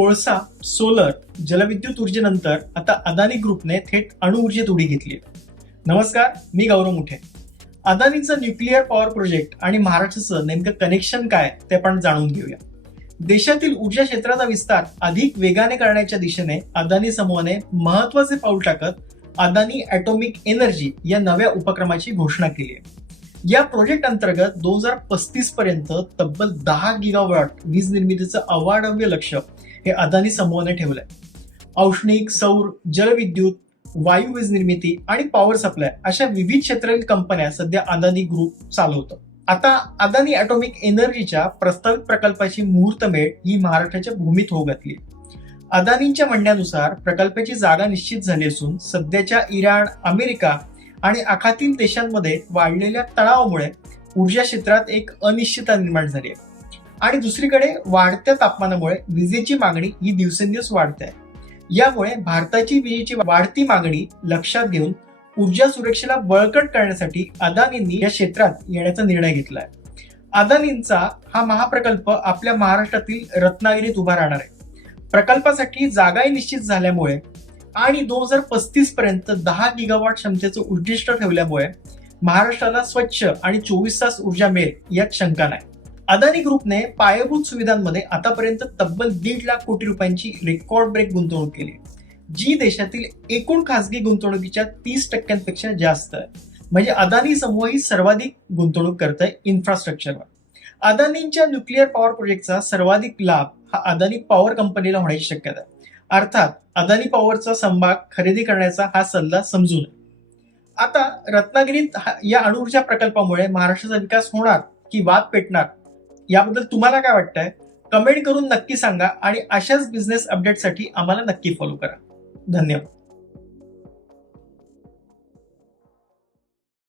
कोळसा, सोलर, जलविद्युत ऊर्जेनंतर आता अदानी ग्रुपने थेट अणुऊर्जेत उडी घेतली आहे. नमस्कार, मी गौरव मुठे. अदानीचं न्यूक्लिअर पॉवर प्रोजेक्ट आणि महाराष्ट्राचं नेमकं कनेक्शन काय ते आपण जाणून घेऊया. देशातील ऊर्जा क्षेत्राचा विस्तार अधिक वेगाने करण्याच्या दिशेने अदानी समूहाने महत्वाचे पाऊल टाकत अदानी ॲटॉमिक एनर्जी या नव्या उपक्रमाची घोषणा केली आहे. या प्रोजेक्ट अंतर्गत 2035 पर्यंत तब्बल 10 गिगावॉट वीज निर्मितीचं अवाढव्य लक्ष हे अदानी समूहाने ठेवलंय. औष्णिक, सौर, जलविद्युत, वायू वीज निर्मिती आणि पॉवर सप्लाय अशा विविध क्षेत्रातील कंपन्या सध्या अदानी ग्रुप चालवतं. आता अदानी ॲटॉमिक एनर्जीच्या प्रस्तावित प्रकल्पाची मुहूर्तमेढ ही महाराष्ट्राच्या भूमीत होऊ घातली. अदानींच्या म्हणण्यानुसार प्रकल्पाची जागा निश्चित झाली असून सध्याच्या इराण, अमेरिका आणि आखातील देशांमध्ये वाढलेल्या तणावामुळे ऊर्जा क्षेत्रात एक अनिश्चितता निर्माण झाली आहे आणि दुसरीकडे वाढत्या तापमानामुळे विजेची मागणी ही दिवसेंदिवस वाढते आहे. यामुळे भारताची विजेची वाढती मागणी लक्षात घेऊन ऊर्जा सुरक्षेला बळकट करण्यासाठी अदानींनी या क्षेत्रात येण्याचा निर्णय घेतला आहे. अदानींचा हा महाप्रकल्प आपल्या महाराष्ट्रातील रत्नागिरीत उभा राहणार आहे. प्रकल्पासाठी जागाही निश्चित झाल्यामुळे आणि 2035 पर्यंत 10 गिगावॉट क्षमतेचं उद्दिष्ट ठेवल्यामुळे महाराष्ट्राला स्वच्छ आणि 24 तास ऊर्जा मिळेल यात शंका नाही. अदानी ग्रुपने पायाभूत सुविधांमध्ये आतापर्यंत तब्बल 1.5 लाख कोटी रुपयांची रेकॉर्ड ब्रेक गुंतवणूक केली, जी देशातील एकूण खासगी गुंतवणुकीच्या 30% जास्त आहे. म्हणजे अदानी समूह ही सर्वाधिक गुंतवणूक करत आहे इन्फ्रास्ट्रक्चरवर. अदानींच्या न्यूक्लिअर पॉवर प्रोजेक्टचा सर्वाधिक लाभ हा अदानी पॉवर कंपनीला होण्याची शक्यता आहे. अर्थात अदानी पॉवरचा समभाग खरेदी करण्याचा हा सल्ला समजू नये. आता रत्नागिरीत या अणुऊर्जा प्रकल्पामुळे महाराष्ट्राचा विकास होणार की वाद पेटणार याबद्दल तुम्हाला काय वाटतंय? कमेंट करून नक्की सांगा आणि अशाच बिझनेस अपडेटसाठी आम्हाला नक्की फॉलो करा. धन्यवाद.